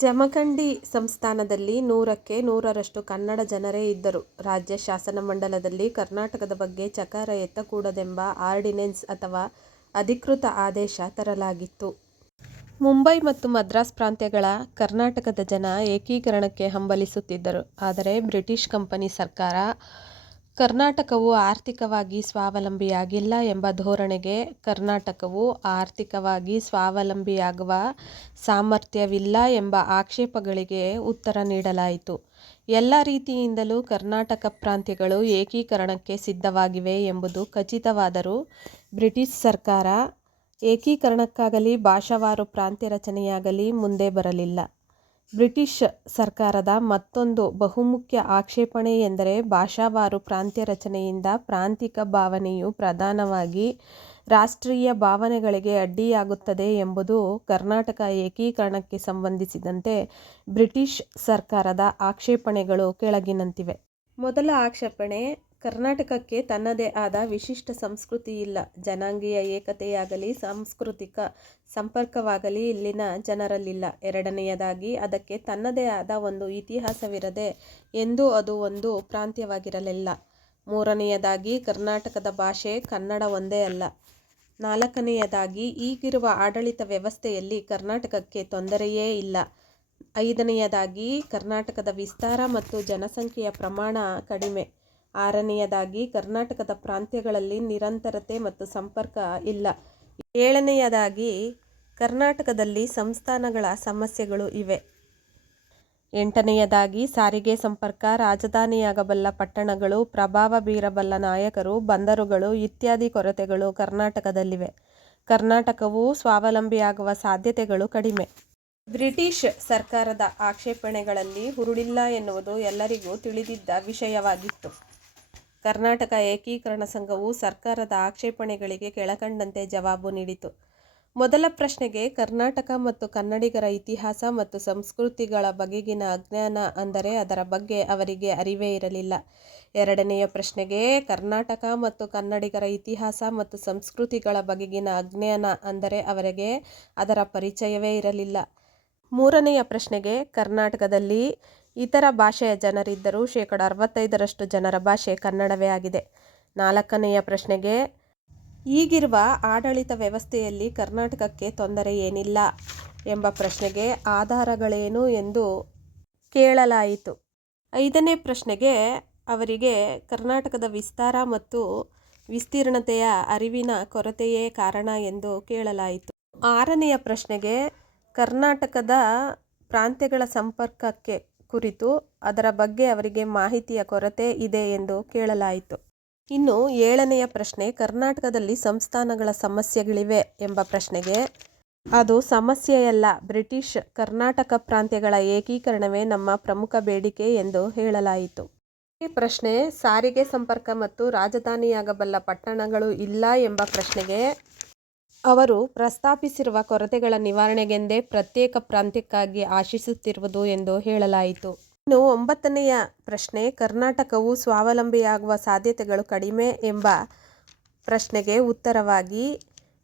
ಜಮಖಂಡಿ ಸಂಸ್ಥಾನದಲ್ಲಿ 100ಕ್ಕೆ 100ರಷ್ಟು ಕನ್ನಡ ಜನರೇ ಇದ್ದರು. ರಾಜ್ಯ ಶಾಸನಮಂಡಲದಲ್ಲಿ ಕರ್ನಾಟಕದ ಬಗ್ಗೆ ಚಕಾರ ಎತ್ತಕೂಡದೆಂಬ ಆರ್ಡಿನೆನ್ಸ್ ಅಥವಾ ಅಧಿಕೃತ ಆದೇಶ ತರಲಾಗಿತ್ತು. ಮುಂಬೈ ಮತ್ತು ಮದ್ರಾಸ್ ಪ್ರಾಂತ್ಯಗಳ ಕರ್ನಾಟಕದ ಜನ ಏಕೀಕರಣಕ್ಕೆ ಹಂಬಲಿಸುತ್ತಿದ್ದರು. ಆದರೆ ಬ್ರಿಟಿಷ್ ಕಂಪನಿ ಸರ್ಕಾರ ಕರ್ನಾಟಕವು ಆರ್ಥಿಕವಾಗಿ ಸ್ವಾವಲಂಬಿಯಾಗಿಲ್ಲ ಎಂಬ ಧೋರಣೆಗೆ ಕರ್ನಾಟಕವು ಆರ್ಥಿಕವಾಗಿ ಸ್ವಾವಲಂಬಿಯಾಗುವ ಸಾಮರ್ಥ್ಯವಿಲ್ಲ ಎಂಬ ಆಕ್ಷೇಪಗಳಿಗೆ ಉತ್ತರ ನೀಡಲಾಯಿತು. ಎಲ್ಲ ರೀತಿಯಿಂದಲೂ ಕರ್ನಾಟಕ ಪ್ರಾಂತ್ಯಗಳು ಏಕೀಕರಣಕ್ಕೆ ಸಿದ್ಧವಾಗಿವೆ ಎಂಬುದು ಖಚಿತವಾದರೂ ಬ್ರಿಟಿಷ್ ಸರ್ಕಾರ ಏಕೀಕರಣಕ್ಕಾಗಲಿ ಭಾಷಾವಾರು ಪ್ರಾಂತ್ಯ ರಚನೆಯಾಗಲಿ ಮುಂದೆ ಬರಲಿಲ್ಲ. ಬ್ರಿಟಿಷ್ ಸರ್ಕಾರದ ಮತ್ತೊಂದು ಬಹುಮುಖ್ಯ ಆಕ್ಷೇಪಣೆ ಎಂದರೆ ಭಾಷಾವಾರು ಪ್ರಾಂತ್ಯ ರಚನೆಯಿಂದ ಪ್ರಾಂತಿಕ ಭಾವನೆಯು ಪ್ರಧಾನವಾಗಿ ರಾಷ್ಟ್ರೀಯ ಭಾವನೆಗಳಿಗೆ ಅಡ್ಡಿಯಾಗುತ್ತದೆ ಎಂಬುದು. ಕರ್ನಾಟಕ ಏಕೀಕರಣಕ್ಕೆ ಸಂಬಂಧಿಸಿದಂತೆ ಬ್ರಿಟಿಷ್ ಸರ್ಕಾರದ ಆಕ್ಷೇಪಣೆಗಳು ಕೆಳಗಿನಂತಿವೆ. ಮೊದಲ ಆಕ್ಷೇಪಣೆ, ಕರ್ನಾಟಕಕ್ಕೆ ತನ್ನದೇ ಆದ ವಿಶಿಷ್ಟ ಸಂಸ್ಕೃತಿ ಇಲ್ಲ. ಜನಾಂಗೀಯ ಏಕತೆಯಾಗಲಿ ಸಾಂಸ್ಕೃತಿಕ ಸಂಪರ್ಕವಾಗಲಿ ಇಲ್ಲಿನ ಜನರಲ್ಲಿಲ್ಲ. ಎರಡನೆಯದಾಗಿ, ಅದಕ್ಕೆ ತನ್ನದೇ ಆದ ಒಂದು ಇತಿಹಾಸವಿರದೆ ಎಂದೂ ಅದು ಒಂದು ಪ್ರಾಂತ್ಯವಾಗಿರಲಿಲ್ಲ. ಮೂರನೆಯದಾಗಿ, ಕರ್ನಾಟಕದ ಭಾಷೆ ಕನ್ನಡ ಒಂದೇ ಅಲ್ಲ. ನಾಲ್ಕನೆಯದಾಗಿ, ಈಗಿರುವ ಆಡಳಿತ ವ್ಯವಸ್ಥೆಯಲ್ಲಿ ಕರ್ನಾಟಕಕ್ಕೆ ತೊಂದರೆಯೇ ಇಲ್ಲ. ಐದನೆಯದಾಗಿ, ಕರ್ನಾಟಕದ ವಿಸ್ತಾರ ಮತ್ತು ಜನಸಂಖ್ಯೆಯ ಪ್ರಮಾಣ ಕಡಿಮೆ. ಆರನೆಯದಾಗಿ, ಕರ್ನಾಟಕದ ಪ್ರಾಂತ್ಯಗಳಲ್ಲಿ ನಿರಂತರತೆ ಮತ್ತು ಸಂಪರ್ಕ ಇಲ್ಲ. ಏಳನೆಯದಾಗಿ, ಕರ್ನಾಟಕದಲ್ಲಿ ಸಂಸ್ಥಾನಗಳ ಸಮಸ್ಯೆಗಳು ಇವೆ. ಎಂಟನೆಯದಾಗಿ, ಸಾರಿಗೆ ಸಂಪರ್ಕ, ರಾಜಧಾನಿಯಾಗಬಲ್ಲ ಪಟ್ಟಣಗಳು, ಪ್ರಭಾವ ಬೀರಬಲ್ಲ ನಾಯಕರು, ಬಂದರುಗಳು ಇತ್ಯಾದಿ ಕೊರತೆಗಳು ಕರ್ನಾಟಕದಲ್ಲಿವೆ. ಕರ್ನಾಟಕವು ಸ್ವಾವಲಂಬಿಯಾಗುವ ಸಾಧ್ಯತೆಗಳು ಕಡಿಮೆ. ಬ್ರಿಟಿಷ್ ಸರ್ಕಾರದ ಆಕ್ಷೇಪಣೆಗಳಲ್ಲಿ ಹುರುಳಿಲ್ಲ ಎನ್ನುವುದು ಎಲ್ಲರಿಗೂ ತಿಳಿದಿದ್ದ ವಿಷಯವಾಗಿತ್ತು. ಕರ್ನಾಟಕ ಏಕೀಕರಣ ಸಂಘವು ಸರ್ಕಾರದ ಆಕ್ಷೇಪಣೆಗಳಿಗೆ ಕೆಳಕಂಡಂತೆ ಜವಾಬು ನೀಡಿತು. ಮೊದಲ ಪ್ರಶ್ನೆಗೆ, ಕರ್ನಾಟಕ ಮತ್ತು ಕನ್ನಡಿಗರ ಇತಿಹಾಸ ಮತ್ತು ಸಂಸ್ಕೃತಿಗಳ ಬಗೆಗಿನ ಅಜ್ಞಾನ, ಅಂದರೆ ಅದರ ಬಗ್ಗೆ ಅವರಿಗೆ ಅರಿವೇ ಇರಲಿಲ್ಲ. ಎರಡನೆಯ ಪ್ರಶ್ನೆಗೆ, ಕರ್ನಾಟಕ ಮತ್ತು ಕನ್ನಡಿಗರ ಇತಿಹಾಸ ಮತ್ತು ಸಂಸ್ಕೃತಿಗಳ ಬಗೆಗಿನ ಅಜ್ಞಾನ, ಅಂದರೆ ಅವರಿಗೆ ಅದರ ಪರಿಚಯವೇ ಇರಲಿಲ್ಲ. ಮೂರನೆಯ ಪ್ರಶ್ನೆಗೆ, ಕರ್ನಾಟಕದಲ್ಲಿ ಇತರ ಭಾಷೆಯ ಜನರಿದ್ದರೂ 65% ಜನರ ಭಾಷೆ ಕನ್ನಡವೇ ಆಗಿದೆ. ನಾಲ್ಕನೆಯ ಪ್ರಶ್ನೆಗೆ, ಈಗಿರುವ ಆಡಳಿತ ವ್ಯವಸ್ಥೆಯಲ್ಲಿ ಕರ್ನಾಟಕಕ್ಕೆ ತೊಂದರೆ ಏನಿಲ್ಲ ಎಂಬ ಪ್ರಶ್ನೆಗೆ ಆಧಾರಗಳೇನು ಎಂದು ಕೇಳಲಾಯಿತು. ಐದನೇ ಪ್ರಶ್ನೆಗೆ, ಅವರಿಗೆ ಕರ್ನಾಟಕದ ವಿಸ್ತಾರ ಮತ್ತು ವಿಸ್ತೀರ್ಣತೆಯ ಅರಿವಿನ ಕೊರತೆಯೇ ಕಾರಣ ಎಂದು ಕೇಳಲಾಯಿತು. ಆರನೆಯ ಪ್ರಶ್ನೆಗೆ, ಕರ್ನಾಟಕದ ಪ್ರಾಂತ್ಯಗಳ ಸಂಪರ್ಕಕ್ಕೆ ಕುರಿತು ಅದರ ಬಗ್ಗೆ ಅವರಿಗೆ ಮಾಹಿತಿಯ ಕೊರತೆ ಇದೆ ಎಂದು ಕೇಳಲಾಯಿತು. ಇನ್ನು ಏಳನೆಯ ಪ್ರಶ್ನೆ, ಕರ್ನಾಟಕದಲ್ಲಿ ಸಂಸ್ಥಾನಗಳ ಸಮಸ್ಯೆಗಳಿವೆ ಎಂಬ ಪ್ರಶ್ನೆಗೆ, ಅದು ಸಮಸ್ಯೆಯಲ್ಲ, ಬ್ರಿಟಿಷ್ ಕರ್ನಾಟಕ ಪ್ರಾಂತ್ಯಗಳ ಏಕೀಕರಣವೇ ನಮ್ಮ ಪ್ರಮುಖ ಬೇಡಿಕೆ ಎಂದು ಹೇಳಲಾಯಿತು. ಈ ಪ್ರಶ್ನೆ, ಸಾರಿಗೆ ಸಂಪರ್ಕ ಮತ್ತು ರಾಜಧಾನಿಯಾಗಬಲ್ಲ ಪಟ್ಟಣಗಳು ಇಲ್ಲ ಎಂಬ ಪ್ರಶ್ನೆಗೆ, ಅವರು ಪ್ರಸ್ತಾಪಿಸಿರುವ ಕೊರತೆಗಳ ನಿವಾರಣೆಗೆಂದೇ ಪ್ರತ್ಯೇಕ ಪ್ರಾಂತ್ಯಕ್ಕಾಗಿ ಆಶಿಸುತ್ತಿರುವುದು ಎಂದು ಹೇಳಲಾಯಿತು. ಇನ್ನು ಒಂಬತ್ತನೆಯ ಪ್ರಶ್ನೆ, ಕರ್ನಾಟಕವು ಸ್ವಾವಲಂಬಿಯಾಗುವ ಸಾಧ್ಯತೆಗಳು ಕಡಿಮೆ ಎಂಬ ಪ್ರಶ್ನೆಗೆ ಉತ್ತರವಾಗಿ,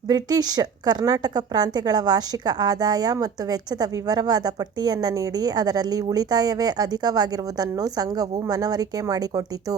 ಬ್ರಿಟಿಷ್ ಕರ್ನಾಟಕ ಪ್ರಾಂತ್ಯಗಳ ವಾರ್ಷಿಕ ಆದಾಯ ಮತ್ತು ವೆಚ್ಚದ ವಿವರವಾದ ಪಟ್ಟಿಯನ್ನು ನೀಡಿ ಅದರಲ್ಲಿ ಉಳಿತಾಯವೇ ಅಧಿಕವಾಗಿರುವುದನ್ನು ಸಂಘವು ಮನವರಿಕೆ ಮಾಡಿಕೊಟ್ಟಿತು.